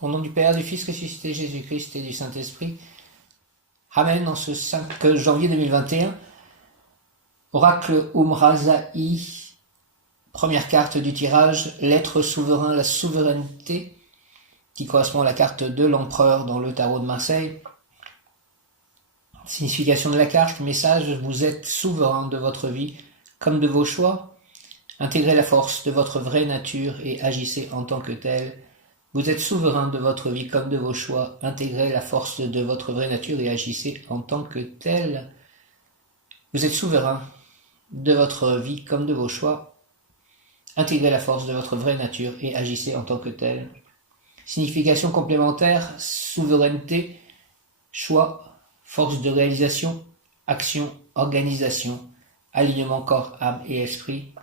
Au nom du Père, du Fils ressuscité, Jésus-Christ et du Saint-Esprit. Amen. En ce 5 janvier 2021, Oracle Umrazaï, première carte du tirage, l'être souverain, la souveraineté, qui correspond à la carte de l'empereur dans le tarot de Marseille. Signification de la carte, message, vous êtes souverain de votre vie comme de vos choix. Intégrez la force de votre vraie nature et agissez en tant que tel. Vous êtes souverain de votre vie comme de vos choix. Intégrez la force de votre vraie nature et agissez en tant que tel. Vous êtes souverain de votre vie comme de vos choix. Intégrez la force de votre vraie nature et agissez en tant que tel. Signification complémentaire, souveraineté, choix, force de réalisation, action, organisation, alignement corps, âme et esprit.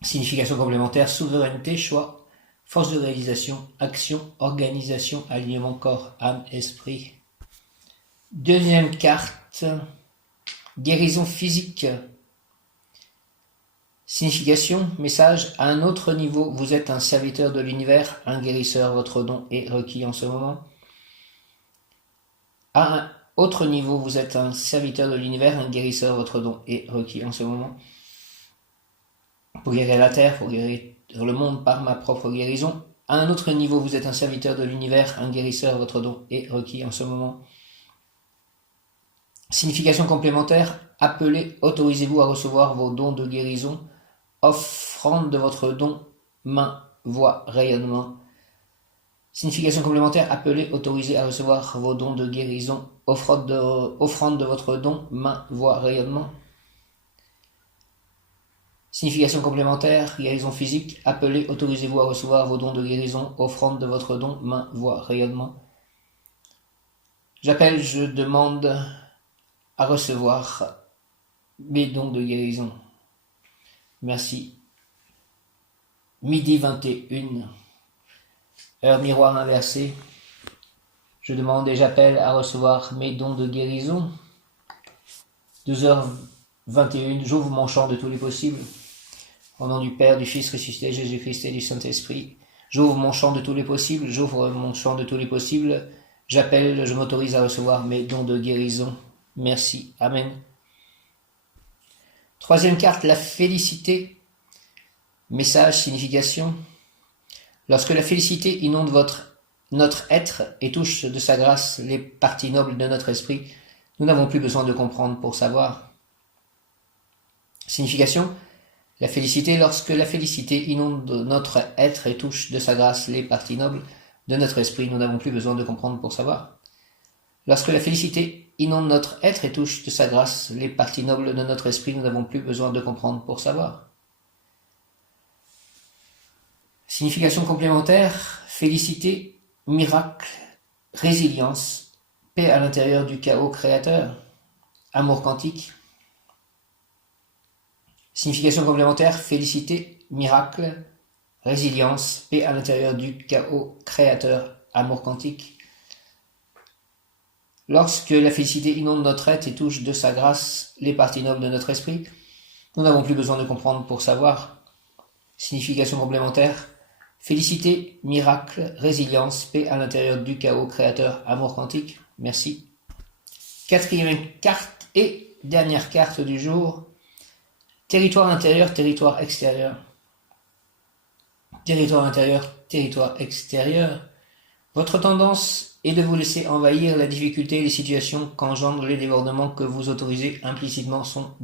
Signification complémentaire, souveraineté, choix, force de réalisation, action, organisation, alignement corps, âme, esprit. Deuxième carte, guérison physique. Signification, message, à un autre niveau, vous êtes un serviteur de l'univers, un guérisseur, votre don est requis en ce moment. À un autre niveau, vous êtes un serviteur de l'univers, un guérisseur, votre don est requis en ce moment. Pour guérir la terre, pour guérir le monde par ma propre guérison. À un autre niveau, vous êtes un serviteur de l'univers, un guérisseur, votre don est requis en ce moment. Signification complémentaire, appelez, autorisez-vous à recevoir vos dons de guérison, offrande de votre don, main, voix, rayonnement. Signification complémentaire, appelez, autorisez à recevoir vos dons de guérison, offrande de votre don, main, voix, rayonnement. Signification complémentaire, guérison physique, appelez, autorisez-vous à recevoir vos dons de guérison, offrande de votre don, main, voix, rayonnement. J'appelle, je demande à recevoir mes dons de guérison. Merci. Midi 21, heure miroir inversée. Je demande et j'appelle à recevoir mes dons de guérison. 12h21, j'ouvre mon champ de tous les possibles. Au nom du Père, du Fils ressuscité, Jésus-Christ et du Saint-Esprit, j'ouvre mon champ de tous les possibles, j'ouvre mon champ de tous les possibles, j'appelle, je m'autorise à recevoir mes dons de guérison. Merci. Amen. Troisième carte, la félicité. Message, signification. Lorsque la félicité inonde notre être et touche de sa grâce les parties nobles de notre esprit, nous n'avons plus besoin de comprendre pour savoir. Signification. La félicité, lorsque la félicité inonde notre être et touche de sa grâce les parties nobles de notre esprit, nous n'avons plus besoin de comprendre pour savoir. Lorsque la félicité inonde notre être et touche de sa grâce les parties nobles de notre esprit, nous n'avons plus besoin de comprendre pour savoir. Signification complémentaire, félicité, miracle, résilience, paix à l'intérieur du chaos créateur, amour quantique. Signification complémentaire, félicité, miracle, résilience, paix à l'intérieur du chaos créateur, amour quantique. Lorsque la félicité inonde notre être et touche de sa grâce les parties nobles de notre esprit, nous n'avons plus besoin de comprendre pour savoir. Signification complémentaire, félicité, miracle, résilience, paix à l'intérieur du chaos créateur, amour quantique. Merci. Quatrième carte et dernière carte du jour. Territoire intérieur, territoire extérieur. Territoire intérieur, territoire extérieur. Votre tendance est de vous laisser envahir. La difficulté et les situations qu'engendrent les débordements que vous autorisez implicitement sont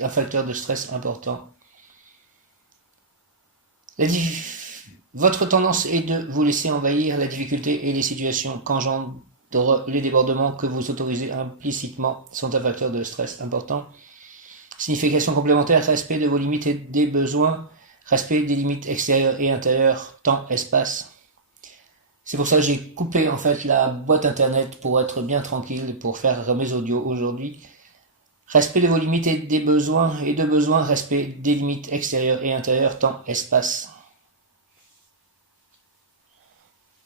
un facteur de stress important. Votre tendance est de vous laisser envahir. La difficulté et les situations qu'engendrent les débordements que vous autorisez implicitement sont un facteur de stress important. Signification complémentaire, respect de vos limites et des besoins, respect des limites extérieures et intérieures, temps, espace. C'est pour ça que j'ai coupé en fait la boîte internet pour être bien tranquille, pour faire mes audios aujourd'hui. Respect de vos limites et des besoins, et de besoins, respect des limites extérieures et intérieures, temps, espace.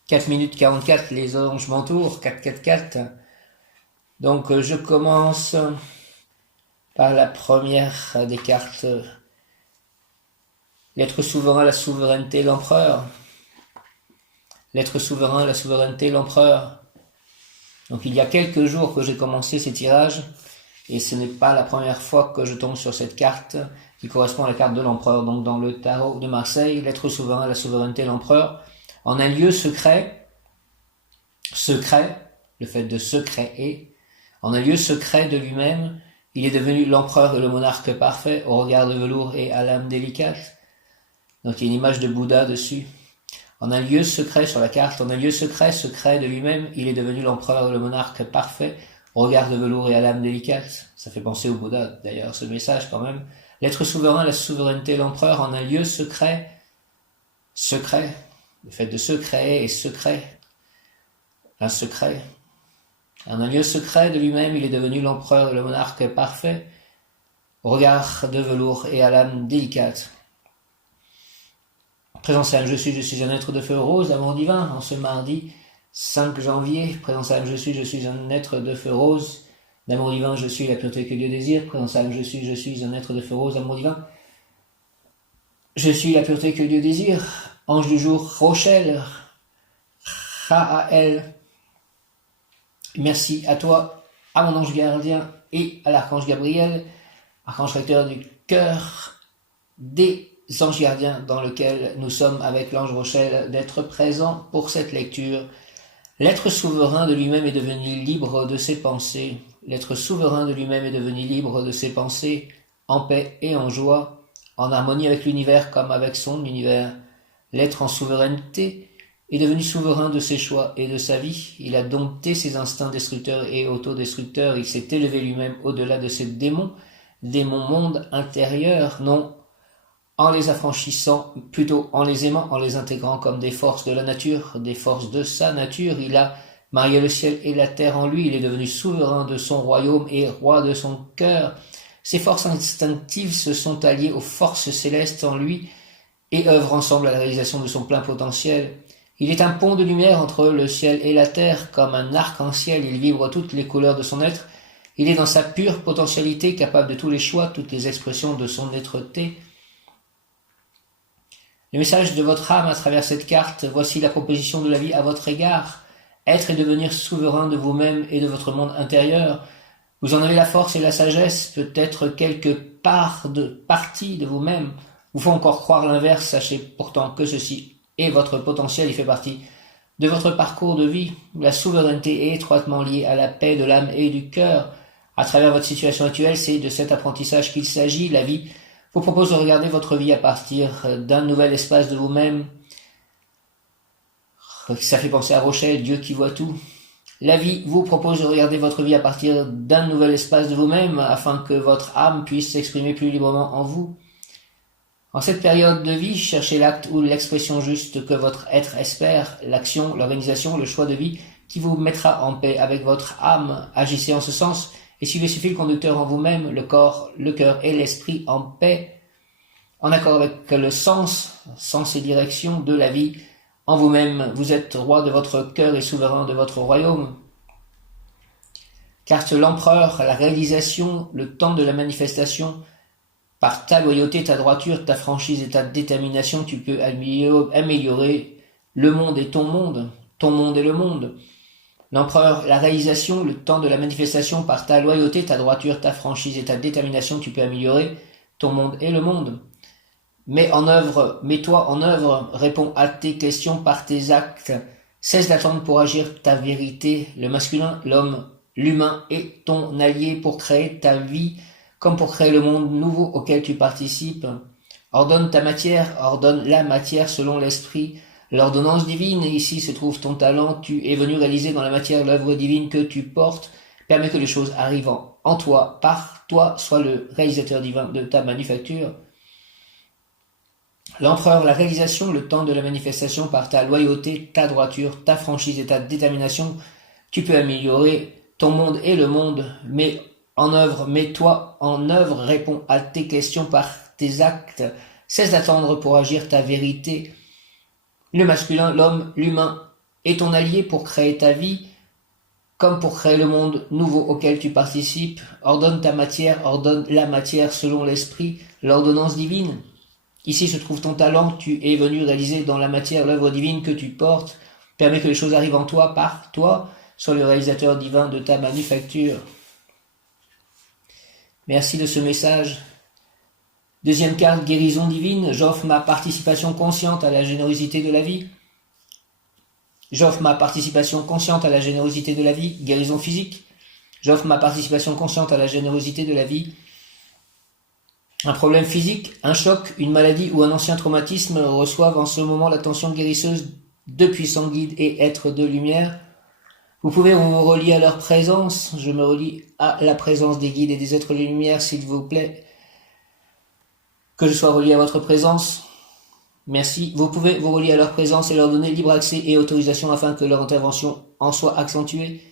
4 minutes 44, les oranges m'entourent, 4. Donc je commence par la première des cartes, l'être souverain, la souveraineté, l'empereur. l'être souverain, la souveraineté, l'empereur. Donc il y a quelques jours que j'ai commencé ces tirages, et ce n'est pas la première fois que je tombe sur cette carte qui correspond à la carte de l'empereur. Donc dans le tarot de Marseille, l'être souverain, la souveraineté, l'empereur, en un lieu secret, le fait de se créer, en un lieu secret de lui-même, il est devenu l'empereur et le monarque parfait, au regard de velours et à l'âme délicate. Donc il y a une image de Bouddha dessus. En un lieu secret sur la carte, en un lieu secret de lui-même, il est devenu l'empereur et le monarque parfait, au regard de velours et à l'âme délicate. Ça fait penser au Bouddha, d'ailleurs, ce message quand même. L'être souverain, la souveraineté, l'empereur, en un lieu secret, le fait de se créer est secret, un secret. En un lieu secret de lui-même, il est devenu l'empereur et le monarque parfait, au regard de velours et à l'âme délicate. Présence à l'âme, je suis un être de feu rose, amour divin, en ce mardi 5 janvier. Présence à l'âme, je suis un être de feu rose, d'amour divin, je suis la pureté que Dieu désire. Présence à l'âme, je suis un être de feu rose, amour divin. Je suis la pureté que Dieu désire. Ange du jour, Rochelle, Raël. Merci à toi, à mon ange gardien et à l'archange Gabriel, archange recteur du cœur des anges gardiens dans lequel nous sommes avec l'ange Rochelle, d'être présents pour cette lecture. L'être souverain de lui-même est devenu libre de ses pensées. L'être souverain de lui-même est devenu libre de ses pensées, en paix et en joie, en harmonie avec l'univers comme avec son univers. L'être en souveraineté est devenu souverain de ses choix et de sa vie. Il a dompté ses instincts destructeurs et autodestructeurs. Il s'est élevé lui-même au-delà de ses démons monde intérieur, non en les affranchissant, plutôt en les aimant, en les intégrant comme des forces de la nature, des forces de sa nature. Il a marié le ciel et la terre en lui. Il est devenu souverain de son royaume et roi de son cœur. Ses forces instinctives se sont alliées aux forces célestes en lui et œuvrent ensemble à la réalisation de son plein potentiel. Il est un pont de lumière entre le ciel et la terre, comme un arc-en-ciel. Il vibre toutes les couleurs de son être. Il est dans sa pure potentialité, capable de tous les choix, toutes les expressions de son êtreté. Le message de votre âme à travers cette carte, voici la proposition de la vie à votre égard. Être et devenir souverain de vous-même et de votre monde intérieur. Vous en avez la force et la sagesse, peut-être quelque partie de vous-même vous font encore croire l'inverse. Sachez pourtant que ceci est votre potentiel, il fait partie de votre parcours de vie. La souveraineté est étroitement liée à la paix de l'âme et du cœur. À travers votre situation actuelle, c'est de cet apprentissage qu'il s'agit. La vie vous propose de regarder votre vie à partir d'un nouvel espace de vous-même. Ça fait penser à Rochelle, Dieu qui voit tout. La vie vous propose de regarder votre vie à partir d'un nouvel espace de vous-même afin que votre âme puisse s'exprimer plus librement en vous. En cette période de vie, cherchez l'acte ou l'expression juste que votre être espère, l'action, l'organisation, le choix de vie qui vous mettra en paix avec votre âme. Agissez en ce sens et suivez ce fil conducteur en vous-même, le corps, le cœur et l'esprit en paix, en accord avec le sens et direction de la vie. En vous-même, vous êtes roi de votre cœur et souverain de votre royaume. Carte l'empereur, la réalisation, le temps de la manifestation. Par ta loyauté, ta droiture, ta franchise et ta détermination, tu peux améliorer le monde et ton monde et le monde. L'empereur, la réalisation, le temps de la manifestation, par ta loyauté, ta droiture, ta franchise et ta détermination, tu peux améliorer ton monde et le monde. Mets-toi en œuvre, réponds à tes questions par tes actes. Cesse d'attendre pour agir ta vérité. Le masculin, l'homme, l'humain est ton allié pour créer ta vie, comme pour créer le monde nouveau auquel tu participes. Ordonne ta matière, ordonne la matière selon l'esprit. L'ordonnance divine, et ici se trouve ton talent, tu es venu réaliser dans la matière l'œuvre divine que tu portes. Permets que les choses arrivant en toi, par toi, soient le réalisateur divin de ta manufacture. L'empereur, la réalisation, le temps de la manifestation, par ta loyauté, ta droiture, ta franchise et ta détermination, tu peux améliorer ton monde et le monde. Mets-toi en œuvre, réponds à tes questions par tes actes. Cesse d'attendre pour agir ta vérité. Le masculin, l'homme, l'humain est ton allié pour créer ta vie, comme pour créer le monde nouveau auquel tu participes. Ordonne ta matière, ordonne la matière selon l'esprit, l'ordonnance divine. Ici se trouve ton talent, tu es venu réaliser dans la matière l'œuvre divine que tu portes. Permets que les choses arrivent en toi, par toi. Sois le réalisateur divin de ta manufacture. Merci de ce message. Deuxième carte, guérison divine. J'offre ma participation consciente à la générosité de la vie. J'offre ma participation consciente à la générosité de la vie. Guérison physique. J'offre ma participation consciente à la générosité de la vie. Un problème physique, un choc, une maladie ou un ancien traumatisme reçoivent en ce moment l'attention guérisseuse de puissants guides et êtres de lumière. Vous pouvez vous relier à leur présence. Je me relie à la présence des guides et des êtres de lumière, s'il vous plaît. Que je sois relié à votre présence. Merci. Vous pouvez vous relier à leur présence et leur donner libre accès et autorisation afin que leur intervention en soit accentuée.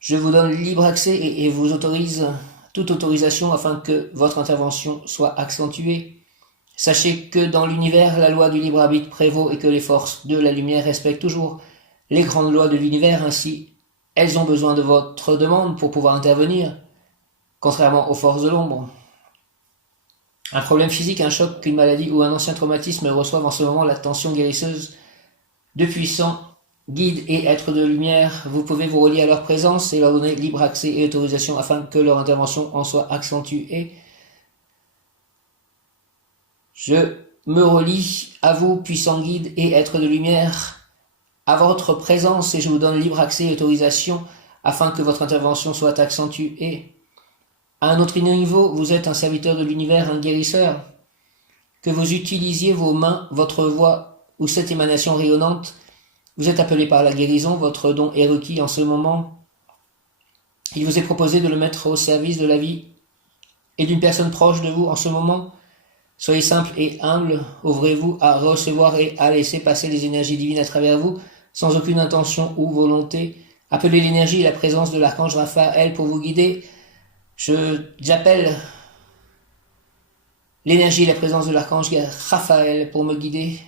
Je vous donne libre accès et vous autorise toute autorisation afin que votre intervention soit accentuée. Sachez que dans l'univers, la loi du libre arbitre prévaut et que les forces de la lumière respectent toujours les grandes lois de l'univers. Ainsi, elles ont besoin de votre demande pour pouvoir intervenir, contrairement aux forces de l'ombre. Un problème physique, un choc, une maladie ou un ancien traumatisme reçoivent en ce moment l'attention guérisseuse de puissants guides et êtres de lumière. Vous pouvez vous relier à leur présence et leur donner libre accès et autorisation afin que leur intervention en soit accentuée. Je me relie à vous, puissants guides et êtres de lumière, à votre présence et je vous donne libre accès et autorisation afin que votre intervention soit accentuée. À un autre niveau, vous êtes un serviteur de l'univers, un guérisseur. Que vous utilisiez vos mains, votre voix ou cette émanation rayonnante, vous êtes appelé par la guérison, votre don est requis en ce moment. Il vous est proposé de le mettre au service de la vie et d'une personne proche de vous en ce moment. Soyez simple et humble, ouvrez-vous à recevoir et à laisser passer les énergies divines à travers vous, sans aucune intention ou volonté. Appelez l'énergie et la présence de l'archange Raphaël pour vous guider. J'appelle l'énergie et la présence de l'archange Raphaël pour me guider,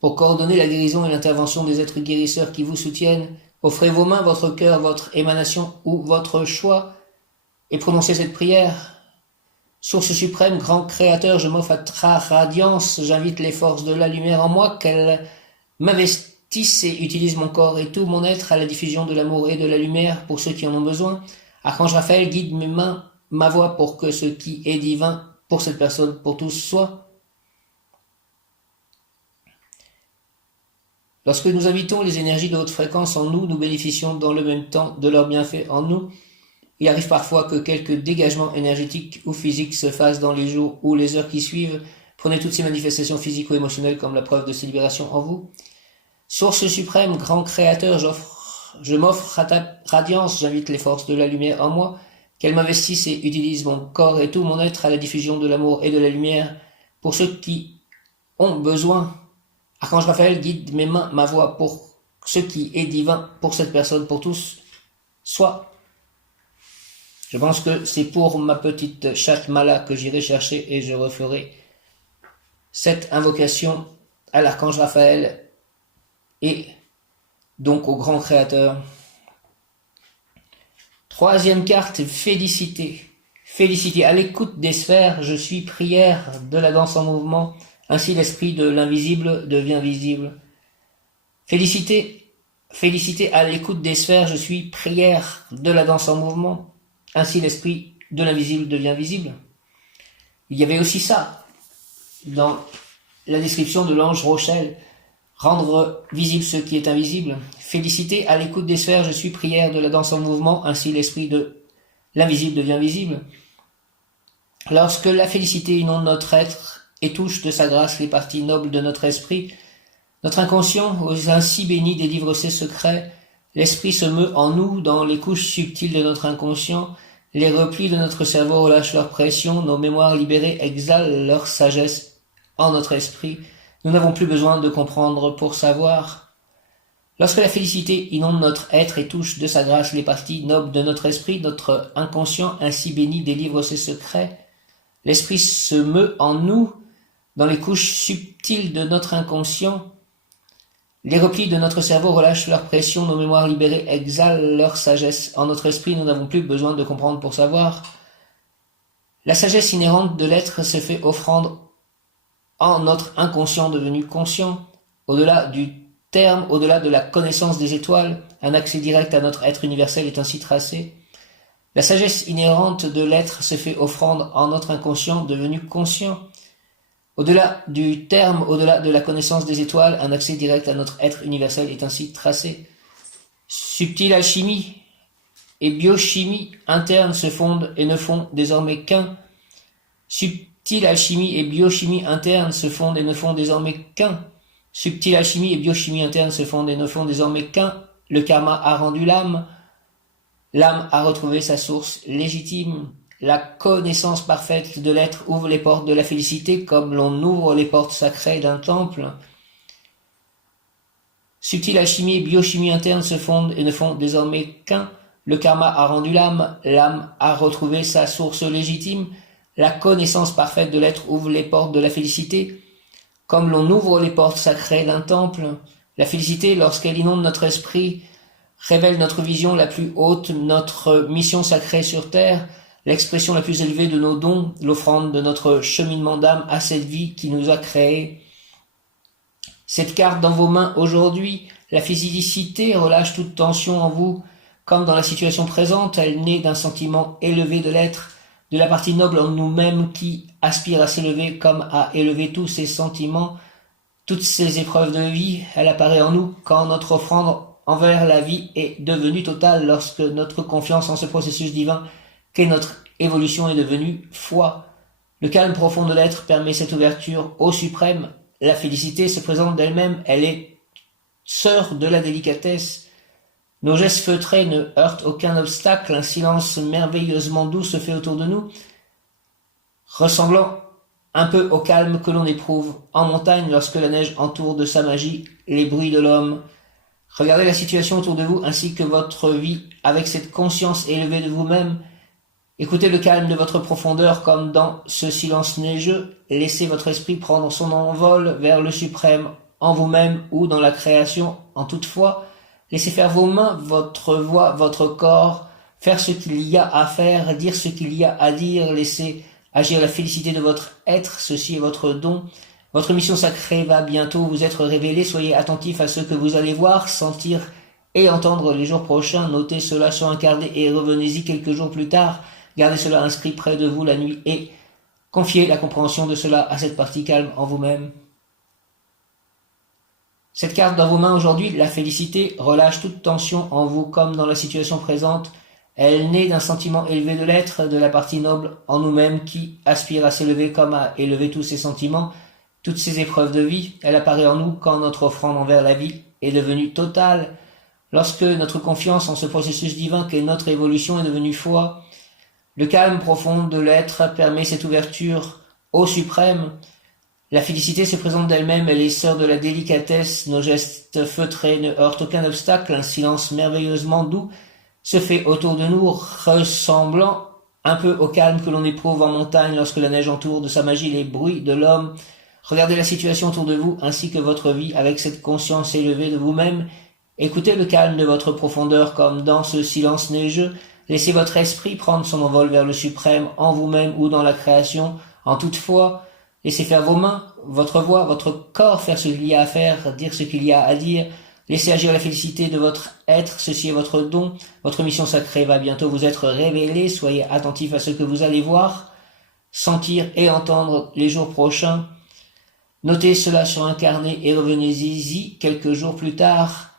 pour coordonner la guérison et l'intervention des êtres guérisseurs qui vous soutiennent. Offrez vos mains, votre cœur, votre émanation ou votre choix et prononcez cette prière. Source suprême, grand créateur, je m'offre à ta radiance, j'invite les forces de la lumière en moi, qu'elles m'investissent et utilisent mon corps et tout mon être à la diffusion de l'amour et de la lumière pour ceux qui en ont besoin. Archange Raphaël, guide mes mains, ma voix pour que ce qui est divin pour cette personne, pour tous, soit. Lorsque nous invitons les énergies de haute fréquence en nous, nous bénéficions dans le même temps de leurs bienfaits en nous. Il arrive parfois que quelques dégagements énergétiques ou physiques se fassent dans les jours ou les heures qui suivent. Prenez toutes ces manifestations physiques ou émotionnelles comme la preuve de ces libérations en vous. Source suprême, grand créateur, je m'offre à ta radiance, j'invite les forces de la lumière en moi, qu'elles m'investissent et utilisent mon corps et tout mon être à la diffusion de l'amour et de la lumière pour ceux qui ont besoin. Archange Raphaël, guide mes mains, ma voix pour ce qui est divin, pour cette personne, pour tous, soit. Je pense que c'est pour ma petite chatte mala que j'irai chercher et je referai cette invocation à l'archange Raphaël et donc au grand créateur. Troisième carte, félicité. Félicité, à l'écoute des sphères, je suis prière de la danse en mouvement, ainsi l'esprit de l'invisible devient visible. Félicité, félicité, à l'écoute des sphères, je suis prière de la danse en mouvement, ainsi l'esprit de l'invisible devient visible. Il y avait aussi ça dans la description de l'ange Rochelle. Rendre visible ce qui est invisible. Félicité, à l'écoute des sphères, je suis prière de la danse en mouvement, ainsi l'esprit de l'invisible devient visible. Lorsque la félicité inonde notre être et touche de sa grâce les parties nobles de notre esprit, notre inconscient, ainsi béni, délivre ses secrets. L'esprit se meut en nous dans les couches subtiles de notre inconscient. Les replis de notre cerveau relâchent leur pression. Nos mémoires libérées exhalent leur sagesse en notre esprit. Nous n'avons plus besoin de comprendre pour savoir. Lorsque la félicité inonde notre être et touche de sa grâce les parties nobles de notre esprit, notre inconscient, ainsi béni, délivre ses secrets. L'esprit se meut en nous dans les couches subtiles de notre inconscient. Les replis de notre cerveau relâchent leur pression, nos mémoires libérées exhalent leur sagesse. En notre esprit, nous n'avons plus besoin de comprendre pour savoir. La sagesse inhérente de l'être se fait offrande en notre inconscient devenu conscient, au-delà du terme au-delà de la connaissance des étoiles, un accès direct à notre être universel est ainsi tracé. La sagesse inhérente de l'être se fait offrande en notre inconscient devenu conscient. Au-delà du terme, au-delà de la connaissance des étoiles, un accès direct à notre être universel est ainsi tracé. Subtile alchimie et biochimie interne se fondent et ne font désormais qu'un. Subtile alchimie et biochimie interne se fondent et ne font désormais qu'un. Subtile alchimie et biochimie interne se fondent et ne font désormais qu'un. Le karma a rendu l'âme. L'âme a retrouvé sa source légitime. La connaissance parfaite de l'être ouvre les portes de la félicité comme l'on ouvre les portes sacrées d'un temple. Subtile alchimie et biochimie interne se fondent et ne font désormais qu'un. Le karma a rendu l'âme. L'âme a retrouvé sa source légitime. La connaissance parfaite de l'être ouvre les portes de la félicité comme l'on ouvre les portes sacrées d'un temple. La félicité, lorsqu'elle inonde notre esprit, révèle notre vision la plus haute, notre mission sacrée sur terre, l'expression la plus élevée de nos dons, l'offrande de notre cheminement d'âme à cette vie qui nous a créés. Cette carte dans vos mains aujourd'hui, la physicité relâche toute tension en vous, comme dans la situation présente, elle naît d'un sentiment élevé de l'être, de la partie noble en nous-mêmes qui aspire à s'élever comme à élever tous ses sentiments, toutes ces épreuves de vie, elle apparaît en nous quand notre offrande envers la vie est devenue totale, lorsque notre confiance en ce processus divin qu'est notre évolution est devenue foi. Le calme profond de l'être permet cette ouverture au suprême. La félicité se présente d'elle-même, elle est sœur de la délicatesse. Nos gestes feutrés ne heurtent aucun obstacle, un silence merveilleusement doux se fait autour de nous, ressemblant un peu au calme que l'on éprouve en montagne lorsque la neige entoure de sa magie les bruits de l'homme. Regardez la situation autour de vous ainsi que votre vie avec cette conscience élevée de vous-même. Écoutez le calme de votre profondeur comme dans ce silence neigeux. Laissez votre esprit prendre son envol vers le suprême en vous-même ou dans la création en toute foi. Laissez faire vos mains, votre voix, votre corps, faire ce qu'il y a à faire, dire ce qu'il y a à dire. Laissez agir la félicité de votre être, ceci est votre don. Votre mission sacrée va bientôt vous être révélée. Soyez attentifs à ce que vous allez voir, sentir et entendre les jours prochains. Notez cela sur un carnet et revenez-y quelques jours plus tard. Gardez cela inscrit près de vous la nuit et confiez la compréhension de cela à cette partie calme en vous-même. Cette carte dans vos mains aujourd'hui, la félicité, relâche toute tension en vous comme dans la situation présente. Elle naît d'un sentiment élevé de l'être, de la partie noble en nous-mêmes qui aspire à s'élever comme à élever tous ses sentiments, toutes ces épreuves de vie. Elle apparaît en nous quand notre offrande envers la vie est devenue totale, lorsque notre confiance en ce processus divin qu'est notre évolution est devenue foi. Le calme profond de l'être permet cette ouverture au suprême. La félicité se présente d'elle-même, elle est sœur de la délicatesse, nos gestes feutrés ne heurtent aucun obstacle, un silence merveilleusement doux se fait autour de nous, ressemblant un peu au calme que l'on éprouve en montagne lorsque la neige entoure de sa magie les bruits de l'homme. Regardez la situation autour de vous ainsi que votre vie avec cette conscience élevée de vous-même. Écoutez le calme de votre profondeur comme dans ce silence neigeux. Laissez votre esprit prendre son envol vers le suprême en vous-même ou dans la création en toute foi. Laissez faire vos mains, votre voix, votre corps faire ce qu'il y a à faire, dire ce qu'il y a à dire. Laissez agir la félicité de votre être, ceci est votre don. Votre mission sacrée va bientôt vous être révélée. Soyez attentifs à ce que vous allez voir, sentir et entendre les jours prochains. Notez cela sur un carnet et revenez-y quelques jours plus tard.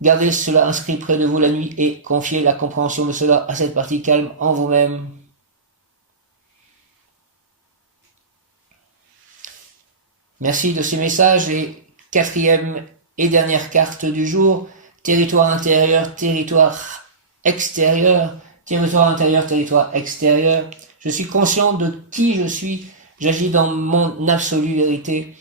Gardez cela inscrit près de vous la nuit et confiez la compréhension de cela à cette partie calme en vous-même. Merci de ce message et quatrième et dernière carte du jour, territoire intérieur, territoire extérieur, territoire intérieur, territoire extérieur. Je suis conscient de qui je suis, j'agis dans mon absolue vérité.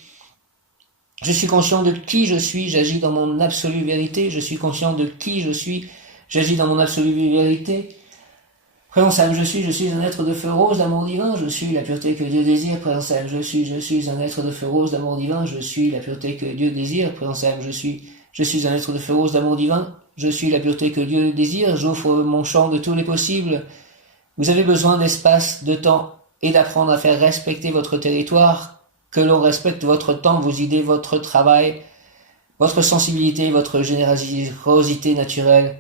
Je suis conscient de qui je suis, j'agis dans mon absolue vérité. Je suis conscient de qui je suis, j'agis dans mon absolue vérité. Présence à elle, je suis un être de feu rose d'amour divin, je suis la pureté que Dieu désire. Présence à elle, je suis un être de feu rose d'amour divin, je suis la pureté que Dieu désire. Présence à elle, je suis un être de feu rose d'amour divin, je suis la pureté que Dieu désire. J'offre mon champ de tous les possibles. Vous avez besoin d'espace, de temps et d'apprendre à faire respecter votre territoire. Que l'on respecte votre temps, vos idées, votre travail, votre sensibilité, votre générosité naturelle.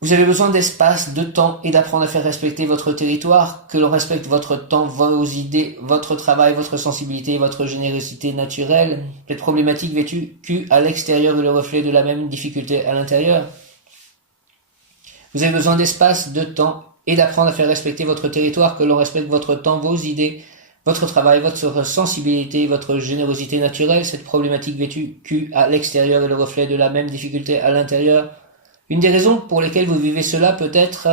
Vous avez besoin d'espace, de temps et d'apprendre à faire respecter votre territoire, que l'on respecte votre temps, vos idées, votre travail, votre sensibilité, votre générosité naturelle. Cette problématique vécue à l'extérieur est le reflet de la même difficulté à l'intérieur. Vous avez besoin d'espace, de temps et d'apprendre à faire respecter votre territoire, que l'on respecte votre temps, vos idées, votre travail, votre sensibilité, votre générosité naturelle. Cette problématique vécue à l'extérieur est le reflet de la même difficulté à l'intérieur. Une des raisons pour lesquelles vous vivez cela peut être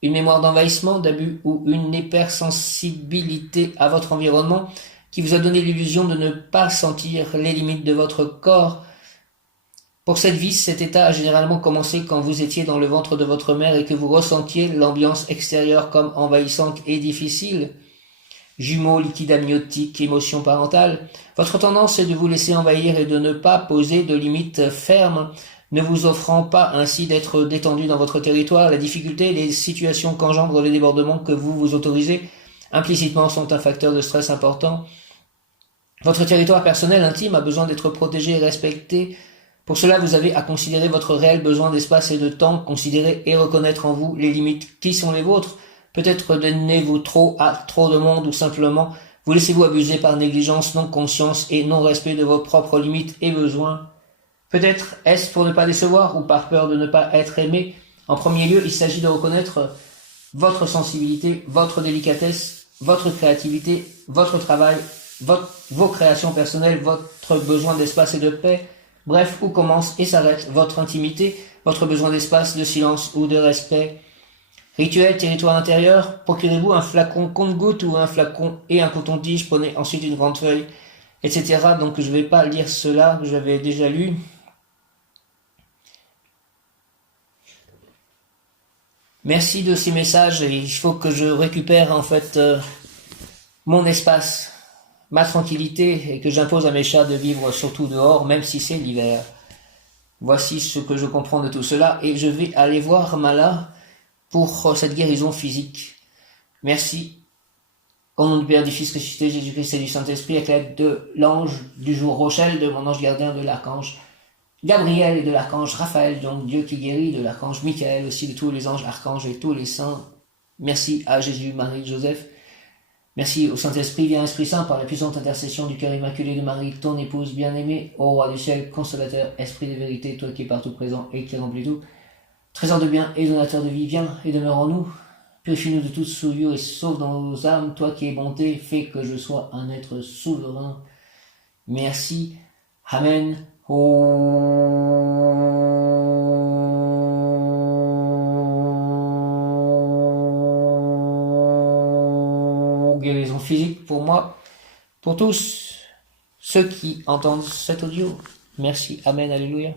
une mémoire d'envahissement, d'abus ou une hypersensibilité à votre environnement qui vous a donné l'illusion de ne pas sentir les limites de votre corps. Pour cette vie, cet état a généralement commencé quand vous étiez dans le ventre de votre mère et que vous ressentiez l'ambiance extérieure comme envahissante et difficile. Jumeaux, liquide amniotique, émotion parentale. Votre tendance est de vous laisser envahir et de ne pas poser de limites fermes, ne vous offrant pas ainsi d'être détendu dans votre territoire. La difficulté et les situations qu'engendrent les débordements que vous vous autorisez implicitement sont un facteur de stress important. Votre territoire personnel intime a besoin d'être protégé et respecté. Pour cela, vous avez à considérer votre réel besoin d'espace et de temps, considérer et reconnaître en vous les limites qui sont les vôtres. Peut-être donnez-vous trop à trop de monde ou simplement vous laissez-vous abuser par négligence, non-conscience et non-respect de vos propres limites et besoins. Peut-être est-ce pour ne pas décevoir ou par peur de ne pas être aimé. En premier lieu, il s'agit de reconnaître votre sensibilité, votre délicatesse, votre créativité, votre travail, vos créations personnelles, votre besoin d'espace et de paix. Bref, où commence et s'arrête votre intimité, votre besoin d'espace, de silence ou de respect. Rituel, territoire intérieur, procurez-vous un flacon compte-gouttes ou un flacon et un coton-tige, prenez ensuite une grande feuille, etc. Donc je ne vais pas lire cela, j'avais déjà lu. Merci de ces messages et il faut que je récupère en fait mon espace, ma tranquillité et que j'impose à mes chats de vivre surtout dehors même si c'est l'hiver. Voici ce que je comprends de tout cela et je vais aller voir Mala pour cette guérison physique. Merci. Au nom du Père, du Fils ressuscité, Jésus-Christ et du Saint-Esprit, avec l'aide de l'ange du jour Rochelle, de mon ange gardien, de l'archange Gabriel et de l'archange Raphaël, donc Dieu qui guérit, de l'archange Michael aussi, de tous les anges, archanges et tous les saints. Merci à Jésus, Marie, Joseph. Merci au Saint-Esprit, viens Esprit Saint, par la puissante intercession du cœur immaculé de Marie, ton épouse bien-aimée, ô roi du ciel, consolateur, esprit de vérité, toi qui es partout présent et qui remplis tout. Trésor de bien et donateur de vie, viens et demeure en nous. Purifie-nous de toute souillure et sauve dans nos âmes, toi qui es bonté, fais que je sois un être souverain. Merci. Amen. Guérison physique pour moi, pour tous ceux qui entendent cet audio. Merci. Amen. Alléluia.